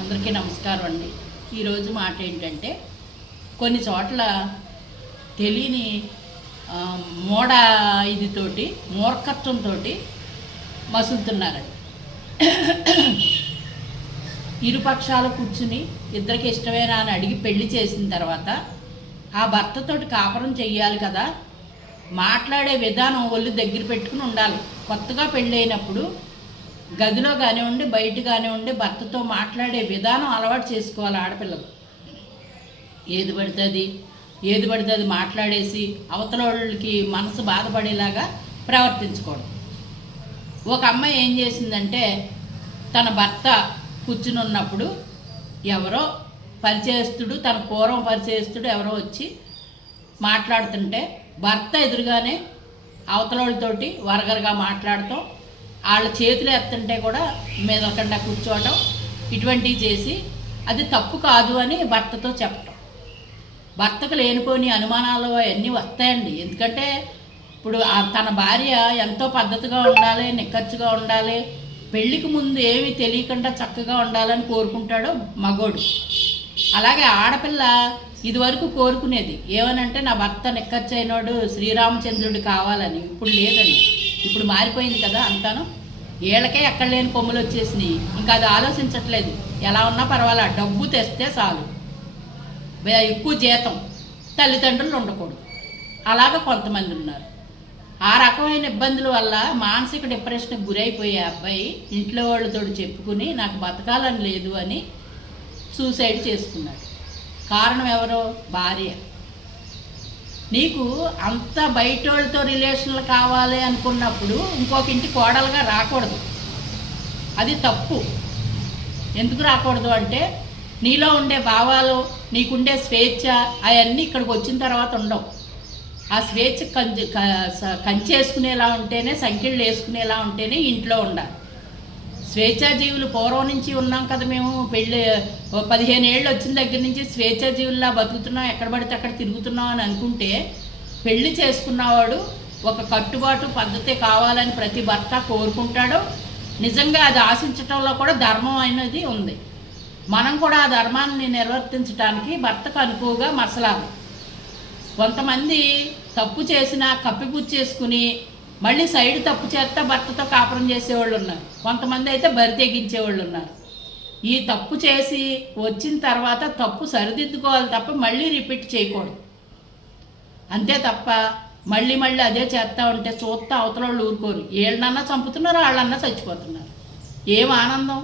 అందరికీ నమస్కారం అండి. ఈరోజు మాట ఏంటంటే కొన్ని చోట్ల తెలియని మూడ ఇదితోటి మూర్ఖత్వంతో మసులుతున్నారండి. ఇరుపక్షాలు కూర్చుని ఇద్దరికి ఇష్టమేనా అని అడిగి పెళ్ళి చేసిన తర్వాత ఆ భర్తతోటి కాపురం చెయ్యాలి కదా మాట్లాడే విధానం ఒళ్ళు దగ్గర పెట్టుకుని ఉండాలి. కొత్తగా పెళ్ళైనప్పుడు గదిలో కానివ్వండి బయట కానివ్వండి భర్తతో మాట్లాడే విధానం అలవాటు చేసుకోవాలి ఆడపిల్లలు. ఏది పడితే అది ఏది పడితే అది మాట్లాడేసి అవతల వాళ్ళకి మనసు బాధపడేలాగా ప్రవర్తించకూడదు ఒక అమ్మాయి ఏం చేసిందంటే తన భర్త కూర్చుని ఉన్నప్పుడు ఎవరో పరిచయస్తుడు తన పూర్వం పరిచయస్తుడు ఎవరో వచ్చి మాట్లాడుతుంటే భర్త ఎదురుగానే అవతల వాళ్ళతోటి వరగరగా మాట్లాడటం వాళ్ళ చేతులు ఎత్తుంటే కూడా మీదకుండా కూర్చోవటం ఇటువంటివి చేసి అది తప్పు కాదు అని భర్తతో చెప్పటం. భర్తకు లేనిపోని అనుమానాలు అవన్నీ వస్తాయండి. ఎందుకంటే ఇప్పుడు తన భార్య ఎంతో పద్ధతిగా ఉండాలి నిక్కచ్చుగా ఉండాలి పెళ్ళికి ముందు ఏమీ తెలియకుండా చక్కగా ఉండాలని కోరుకుంటాడో మగోడు. అలాగే ఆడపిల్ల ఇదివరకు కోరుకునేది. ఏమనంటే నా భర్త నిక్కచ్చు శ్రీరామచంద్రుడు కావాలని. ఇప్పుడు లేదండి. ఇప్పుడు మారిపోయింది కదా అంతాను. ఏళ్ళకే ఎక్కడ లేని కొమ్ములు వచ్చేసినాయి. ఇంకా అది ఆలోచించట్లేదు. ఎలా ఉన్నా పర్వాలా డబ్బు తెస్తే చాలు. ఎక్కువ జీతం. తల్లిదండ్రులు ఉండకూడదు. అలాగ కొంతమంది ఉన్నారు. ఆ రకమైన ఇబ్బందుల వల్ల మానసిక డిప్రెషన్కి గురైపోయే అబ్బాయి ఇంట్లో వాళ్ళతో చెప్పుకుని నాకు బతకాలని లేదు అని సూసైడ్ చేసుకున్నాడు. కారణం ఎవరో? భార్య. నీకు అంత బయట వాళ్ళతో రిలేషన్లు కావాలి అనుకున్నప్పుడు ఇంకొక ఇంటి కోడలుగా రాకూడదు. అది తప్పు. ఎందుకు రాకూడదు అంటే నీలో ఉండే భావాలు నీకుండే స్వేచ్ఛ అవన్నీ ఇక్కడికి వచ్చిన తర్వాత ఉండవు. ఆ స్వేచ్ఛ కంచి కంచి వేసుకునేలా కంచేసుకునేలా ఉంటేనే సంఖ్యలు వేసుకునేలా ఉంటేనే ఇంట్లో ఉండాలి. స్వేచ్ఛాజీవులు పూర్వం నుంచి ఉన్నాం కదా మేము. పెళ్ళి పదిహేను ఏళ్ళు వచ్చిన దగ్గర నుంచి స్వేచ్ఛాజీవుల్లా బతుకుతున్నాం. ఎక్కడ పడితే అక్కడ తిరుగుతున్నాం అని అనుకుంటే పెళ్ళి చేసుకున్నవాడు ఒక కట్టుబాటు పద్ధతి కావాలని ప్రతి భర్త కోరుకుంటాడు నిజంగా అది ఆశించటంలో కూడా ధర్మం అనేది ఉంది. మనం కూడా ఆ ధర్మాన్ని నిర్వర్తించడానికి భర్తకు అనుకువగా మసలాలి. కొంతమంది తప్పు చేసినా కప్పిపుచ్చేసుకుని మళ్ళీ సైడ్ తప్పు చేస్తే భర్తతో కాపురం చేసేవాళ్ళు ఉన్నారు. కొంతమంది అయితే బరి తెగించేవాళ్ళు ఉన్నారు. ఈ తప్పు చేసి వచ్చిన తర్వాత తప్పు సరిదిద్దుకోవాలి తప్ప మళ్ళీ రిపీట్ చేయకూడదు. అంతే తప్ప మళ్ళీ మళ్ళీ అదే చేస్తూ ఉంటే చూస్తా అవతల వాళ్ళు ఊరుకోరు. వీళ్ళనన్నా చంపుతున్నారు వాళ్ళన్నా చచ్చిపోతున్నారు. ఏం ఆనందం?